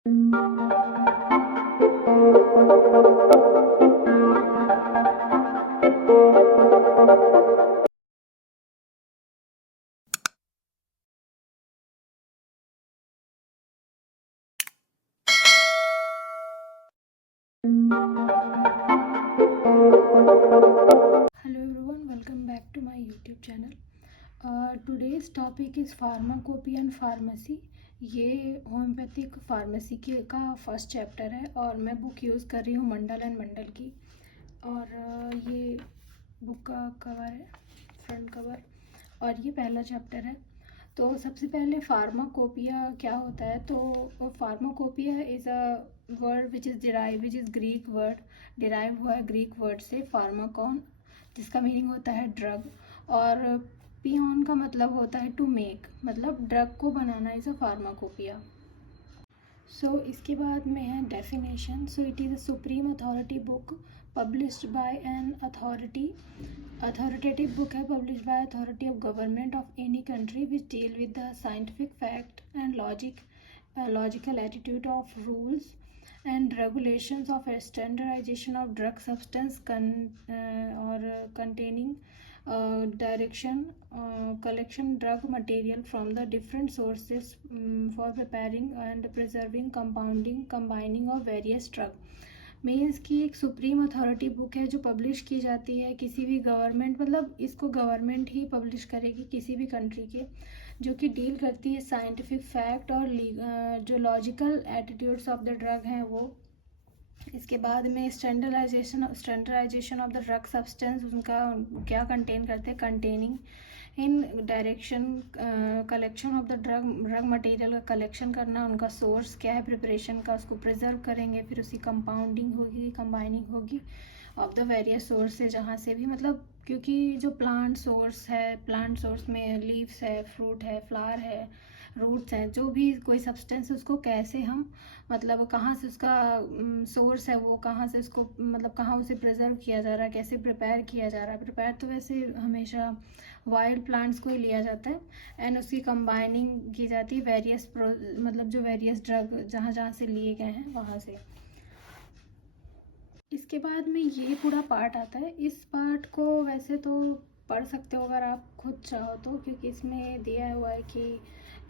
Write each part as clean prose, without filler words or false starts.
Hello everyone, welcome back to my YouTube channel. Today's topic is pharmacopoeia and pharmacy. ये homeopathic pharmacy के का first chapter है और मैं बुक यूज़ कर रही हूँ मंडल एंड मंडल की. और ये बुक का कवर है, फ्रंट कवर, और ये पहला चैप्टर है. तो सबसे पहले फार्माकोपिया क्या होता है. तो pharmacopoeia is a word which is Greek word, derive हुआ है ग्रीक वर्ड से फार्माकॉन, जिसका मीनिंग होता है ड्रग. और पियोन का मतलब होता है टू मेक, मतलब ड्रग को बनाना इज़ अ फार्माकोपिया. सो इसके बाद में है definition. So it is a supreme authority book published by an authoritative book है published by authority of government of any country which deal with the scientific fact and logical attitude of rules and regulations of a standardization of drug substance or containing direction collection drug material from the different sources for preparing and preserving combining of various drug. Means की एक supreme authority book है जो publish की जाती है किसी भी government, मतलब इसको गवर्नमेंट ही पब्लिश करेगी किसी भी कंट्री के, जो कि डील करती है साइंटिफिक फैक्ट और जो logical attitudes of the drug हैं वो. इसके बाद में standardisation of the drug substance, उनका क्या कंटेन करते हैं, containing in direction collection of the drug material का कलेक्शन करना, उनका सोर्स क्या है प्रिपरेशन का, उसको प्रिजर्व करेंगे, फिर उसकी कंपाउंडिंग होगी, कंबाइनिंग होगी ऑफ द वेरियस सोर्स से जहाँ से भी, मतलब क्योंकि जो प्लांट सोर्स है, प्लांट सोर्स में लीव्स है, फ्रूट है, फ्लावर है, रूट्स हैं, जो भी कोई सब्सटेंस है उसको कैसे हम, मतलब कहाँ से उसका सोर्स है, वो कहाँ से उसको, मतलब कहाँ उसे प्रिजर्व किया जा रहा है, कैसे प्रिपेयर किया जा रहा है. प्रिपेयर तो वैसे हमेशा वाइल्ड प्लांट्स को ही लिया जाता है. एंड उसकी कंबाइनिंग की जाती है वेरियस मतलब जो वेरियस ड्रग जहाँ जहाँ से लिए गए हैं वहाँ से. इसके बाद में ये पूरा पार्ट आता है. इस पार्ट को वैसे तो पढ़ सकते हो अगर आप खुद चाहो तो, क्योंकि इसमें दिया हुआ है कि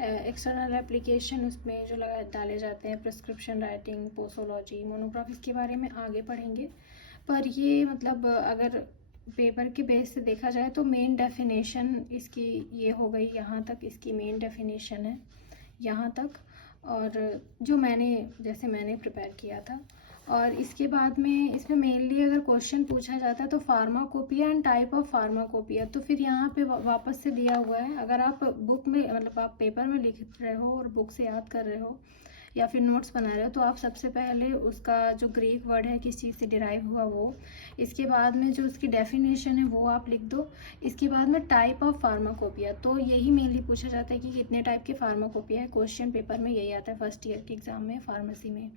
एक्सटर्नल एप्लीकेशन उसमें जो डाले जाते हैं, प्रिस्क्रिप्शन राइटिंग, पोसोलॉजी, मोनोग्राफ, इसके बारे में आगे पढ़ेंगे. पर ये मतलब अगर पेपर के बेस से देखा जाए तो मेन डेफिनेशन इसकी ये हो गई, यहाँ तक इसकी मेन डेफिनेशन है, यहाँ तक. और जो जैसे मैंने प्रिपेयर किया था. और इसके बाद में इसमें मेनली अगर क्वेश्चन पूछा जाता है तो pharmacopoeia and type of pharmacopoeia, तो फिर यहाँ पे वापस से दिया हुआ है. अगर आप बुक में, मतलब आप पेपर में लिख रहे हो और बुक से याद कर रहे हो या फिर नोट्स बना रहे हो, तो आप सबसे पहले उसका जो ग्रीक वर्ड है किस चीज़ से डिराइव हुआ वो, इसके बाद में जो उसकी डेफिनेशन है वो आप लिख दो. इसके बाद में टाइप ऑफ फार्माकोपिया, तो यही मेनली पूछा जाता है कि कितने टाइप के फार्माकोपिया है. क्वेश्चन पेपर में यही आता है फर्स्ट ईयर के एग्जाम में फार्मेसी में.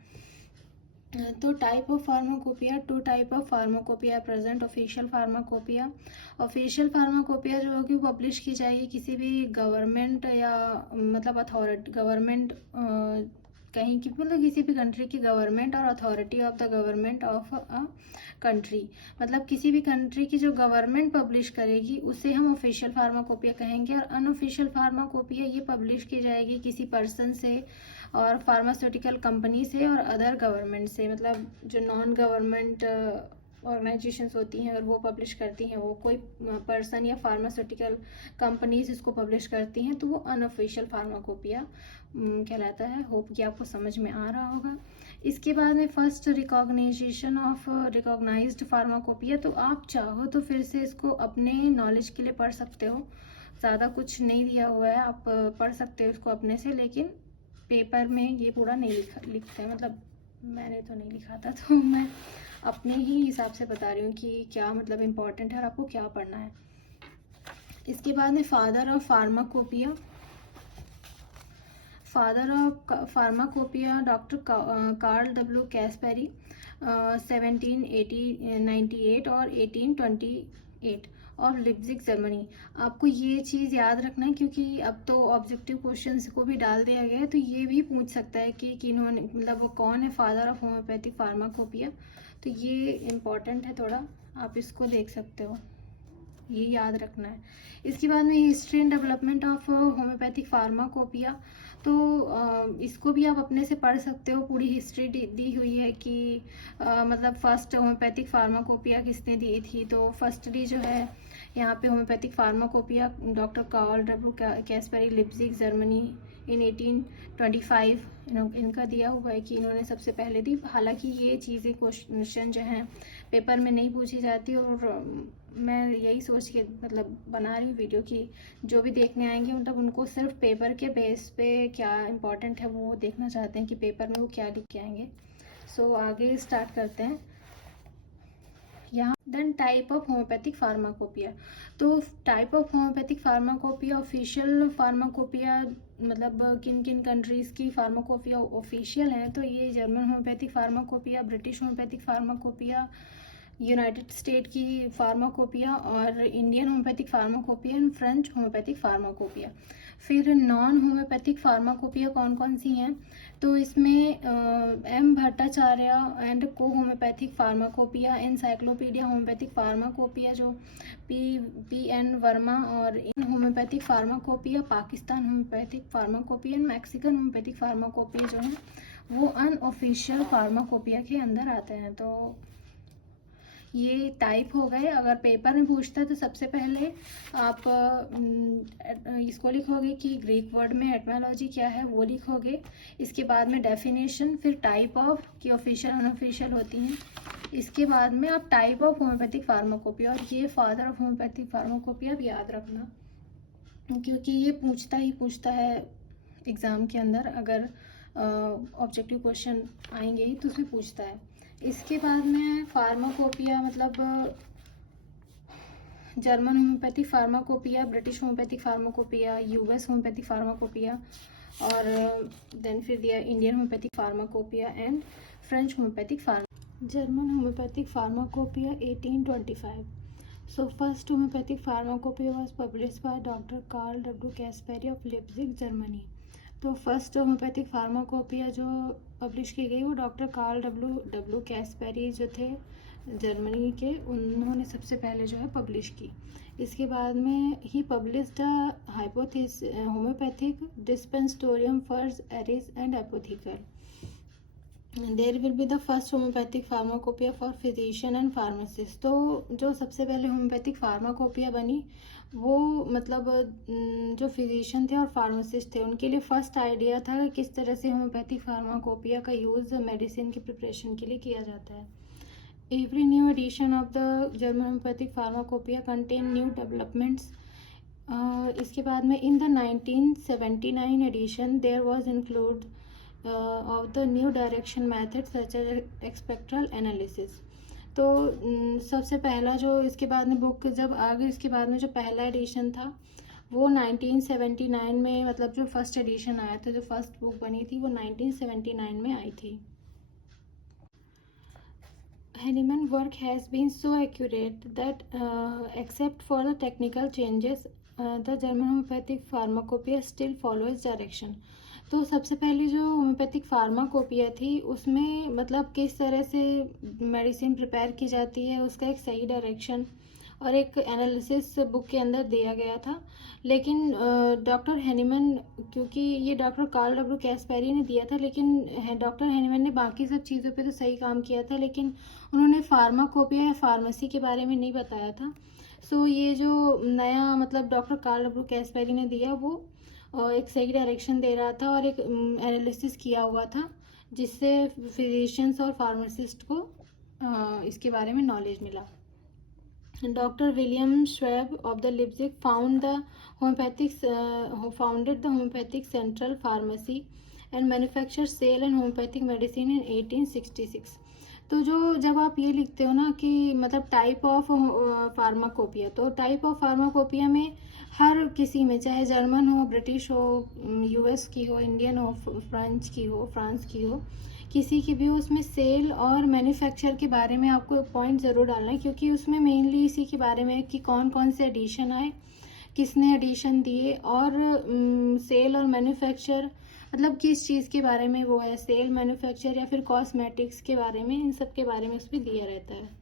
तो type of pharmacopoeia, two type of pharmacopoeia present. Official pharmacopoeia जो होगी वो पब्लिश की जाएगी किसी भी गवर्नमेंट या मतलब अथॉरिटी, गवर्नमेंट कहीं की, मतलब किसी भी कंट्री की गवर्नमेंट और authority of the government of a country, मतलब किसी भी कंट्री की जो गवर्नमेंट पब्लिश करेगी उसे हम ऑफिशियल फार्माकोपिया कहेंगे. और अनऑफिशियल फार्माकोपिया ये पब्लिश की जाएगी किसी पर्सन से और फार्मास्यूटिकल कंपनी से और अदर गवर्नमेंट से, मतलब जो नॉन गवर्नमेंट ऑर्गेनाइजेशंस होती हैं अगर वो पब्लिश करती हैं, वो कोई पर्सन या फार्मास्यूटिकल कंपनीज इसको पब्लिश करती हैं, तो वो अनऑफिशियल फार्माकोपिया कहलाता है. होप कि आपको समझ में आ रहा होगा. इसके बाद में first recognisation of recognised pharmacopoeia, तो आप चाहो तो फिर से इसको अपने नॉलेज के लिए पढ़ सकते हो. ज़्यादा कुछ नहीं दिया हुआ है, आप पढ़ सकते हो इसको अपने से, लेकिन पेपर में ये पूरा नहीं लिखते हैं, मतलब मैंने तो नहीं लिखा था, तो मैं अपने ही हिसाब से बता रही हूँ कि क्या मतलब इम्पोर्टेंट है और आपको क्या पढ़ना है. इसके बाद में father of pharmacopoeia doctor Karl W Caspari, 1798 और 1828. Of Leipzig Germany. आपको ये चीज़ याद रखना है क्योंकि अब तो ऑब्जेक्टिव क्वेश्चंस को भी डाल दिया गया है, तो ये भी पूछ सकता है कि किन्होंने मतलब वो कौन है फादर ऑफ होम्योपैथिक फार्माकोपिया। तो ये इम्पॉर्टेंट है थोड़ा, आप इसको देख सकते हो, ये याद रखना है। इसके बाद में history and development of homoeopathic pharmacopoeia, तो इसको भी आप अपने से पढ़ सकते हो। पूरी हिस्ट्री दी हुई है कि मतलब फर्स्ट होम्योपैथिक फार्माकोपिया किसने दी थी। तो फर्स्टली जो है यहाँ पे homoeopathic pharmacopoeia doctor Karl W Caspari Leipzig Germany in 1825 इनका दिया हुआ है कि इन्होंने सबसे पहले दी। हालांकि ये चीज़ें क्वेश्चन जो हैं पेपर में नहीं पूछी जाती, और मैं यही सोच के मतलब बना रही हूँ वीडियो कि जो भी देखने आएंगे मतलब उनको सिर्फ पेपर के बेस पे क्या इम्पोर्टेंट है वो देखना चाहते हैं कि पेपर में वो क्या लिख के आएंगे। सो आगे स्टार्ट करते हैं। यहाँ then type of homoeopathic pharmacopoeia, तो type of homoeopathic pharmacopoeia, official pharmacopoeia मतलब किन किन कंट्रीज़ की फार्माकोपिया ऑफिशियल है। तो ये German homoeopathic pharmacopoeia, British homeopathic pharmacopoeia, United state की फार्माकोपिया, और Indian homeopathic pharmacopoeia and French homeopathic pharmacopoeia. फिर नॉन होम्योपैथिक फार्माकोपिया कौन कौन सी हैं, तो इसमें एम भट्टाचार्य एंड को homeopathic pharmacopoeia, encyclopedia homeopathic pharmacopoeia जो पी एन वर्मा, और इन homeopathic pharmacopoeia, Pakistan homeopathic pharmacopoeia and Mexican homeopathic pharmacopoeia जो है वो अनऑफिशियल फार्माकोपिया के अंदर आते हैं। तो ये टाइप हो गए। अगर पेपर में पूछता है तो सबसे पहले आप इसको लिखोगे कि ग्रीक वर्ड में एटमोलॉजी क्या है वो लिखोगे। इसके बाद में डेफिनेशन, फिर टाइप ऑफ की ऑफिशियल अनऑफिशियल होती हैं। इसके बाद में आप टाइप ऑफ होम्योपैथिक फार्माकोपिया, और ये फादर ऑफ होम्योपैथिक फार्माकोपिया भी याद रखना क्योंकि ये पूछता है एग्ज़ाम के अंदर। अगर ऑब्जेक्टिव क्वेश्चन आएंगे ही तो उसमें पूछता है। इसके बाद में फार्माकोपिया मतलब German homoeopathic pharmacopoeia, British homeopathic pharmacopoeia, US homeopathic pharmacopoeia, और देन फिर दिया Indian homeopathic pharmacopoeia and French homeopathic German homoeopathic pharmacopoeia 1825। So first homeopathic pharmacopoeia was published by Dr. Carl W. Kasperi of Leipzig, Germany. तो first homoeopathic pharmacopoeia जो publish की गई वो doctor Karl W कैस्पेरी जो थे Germany के, उन्होंने सबसे पहले जो है पब्लिश की। इसके बाद में ही published hypothesis homoeopathic dispensatorium for एरिस एंड एपोथिकल। There will be the first homoeopathic pharmacopoeia for physician and pharmacist. तो जो सबसे पहले होम्योपैथिक फार्माकोपिया बनी वो मतलब जो फिजिशियन थे और फार्मासिस्ट थे उनके लिए फर्स्ट आइडिया था कि किस तरह से होम्योपैथिक फार्माकोपिया का यूज़ मेडिसिन की प्रिपरेशन के लिए किया जाता है। Every new edition of the German homoeopathic pharmacopoeia contain new developments. इसके बाद में in the 1979 edition there was include of the new direction methods such as spectral analysis। तो सबसे पहला जो इसके बाद में बुक जब आ गई, इसके बाद में जो पहला एडिशन था वो 1979 में, मतलब जो फर्स्ट एडिशन आया था, जो फर्स्ट बुक बनी थी वो 1979 में आई थी। Hahnemann work has been so accurate that except for the technical changes the German homeopathic pharmacopoeia still follows direction। तो सबसे पहले जो होम्योपैथिक फार्माकोपिया थी उसमें मतलब किस तरह से मेडिसिन प्रिपेयर की जाती है उसका एक सही डायरेक्शन और एक एनालिसिस बुक के अंदर दिया गया था। लेकिन डॉक्टर हैनीमैन, क्योंकि ये डॉक्टर कार्ल डब्ल्यू कैस्पेरी ने दिया था, लेकिन डॉक्टर हैनीमैन ने बाकी सब चीज़ों पे तो सही काम किया था, लेकिन उन्होंने फार्माकोपिया या फार्मेसी के बारे में नहीं बताया था। सो ये जो नया मतलब डॉक्टर कार्ल डब्ल्यू कैस्पेरी ने दिया वो एक सही डायरेक्शन दे रहा था और एक एनालिसिस किया हुआ था जिससे फिजिशियंस और फार्मासिस्ट को इसके बारे में नॉलेज मिला। Doctor William Schwabe of the Leipzig founded the homeopathic central pharmacy and manufactured sell and homoeopathic medicine in 1866। तो जो जब आप ये लिखते हो ना कि मतलब टाइप ऑफ फार्माकोपिया, तो टाइप ऑफ फार्माकोपिया में हर किसी में, चाहे जर्मन हो, ब्रिटिश हो, यूएस की हो, इंडियन हो, फ्रेंच की हो, फ्रांस की हो, किसी की भी हो, उसमें सेल और मैन्युफैक्चर के बारे में आपको पॉइंट ज़रूर डालना है, क्योंकि उसमें मेनली इसी के बारे में है कि कौन कौन से एडिशन आए, किसने एडिशन दिए, और सेल और मैन्युफैक्चर मतलब किस चीज़ के बारे में वो है, सेल, मैन्युफैक्चर या फिर कॉस्मेटिक्स के बारे में, इन सब के बारे में उस पर दिया रहता है।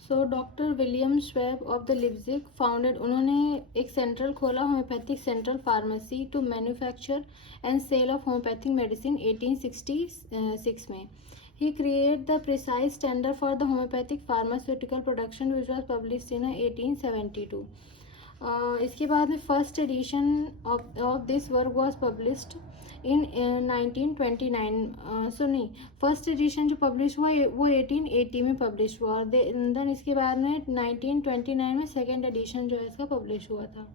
So doctor William Schwabe of the Leipzig founded, उन्होंने एक सेंट्रल खोला, homoeopathic central pharmacy to manufacture and sell of homoeopathic medicine 1866 में। He create the precise standard for the homoeopathic pharmaceutical production which was publish in 1872। इसके बाद में first edition of this work was published in 1929। So नहीं, first addition जो publish हुआ वो 1880 में publish हुआ, और देन इसके बाद में 1929 में सेकेंड एडिशन जो है इसका पब्लिश हुआ था।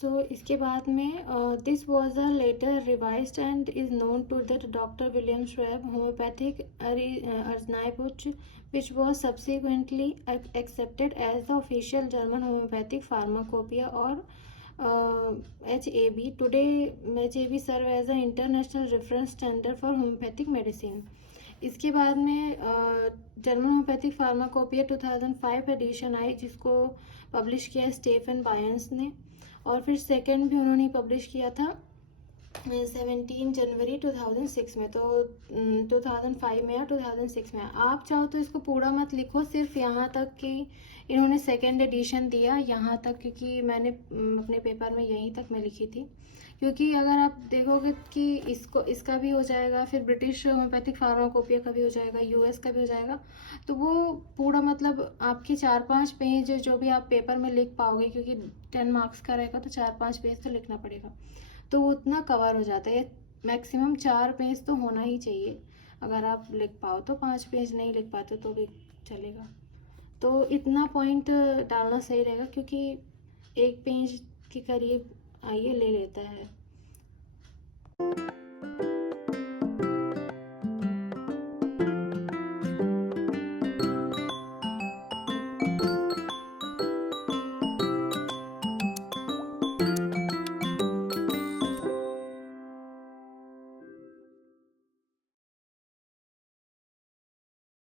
सो इसके बाद में this was a later revised and is known to that doctor William Schwabe homoeopathic अर्जनाइपुच which was subsequently accepted as the official German homeopathic pharmacopoeia or HAB. Today HAB serve as an international reference standard for homeopathic medicine. इसके बाद में German homoeopathic pharmacopoeia 2005 addition आई, जिसको publish किया Stephen बायंस ने, और फिर second भी उन्होंने पब्लिश किया था 17 जनवरी 2006 में। तो 2005 में या 2006 में, आप चाहो तो इसको पूरा मत लिखो, सिर्फ यहाँ तक कि इन्होंने सेकेंड एडिशन दिया यहाँ तक, क्योंकि मैंने अपने पेपर में यहीं तक मैं लिखी थी। क्योंकि अगर आप देखोगे कि इसका भी हो जाएगा, फिर ब्रिटिश होम्योपैथिक फार्माकोपिया का भी हो जाएगा, यूएस का भी हो जाएगा, तो वो पूरा मतलब आपके 4-5 पेज जो भी आप पेपर में लिख पाओगे, क्योंकि 10 मार्क्स का रहेगा तो 4-5 पेज तो लिखना पड़ेगा, तो वो उतना कवर हो जाता है। मैक्सिमम 4 पेज तो होना ही चाहिए, अगर आप लिख पाओ तो। 5 पेज नहीं लिख पाते तो भी चलेगा। तो इतना पॉइंट डालना सही रहेगा, क्योंकि 1 पेज के करीब ये ले लेता है।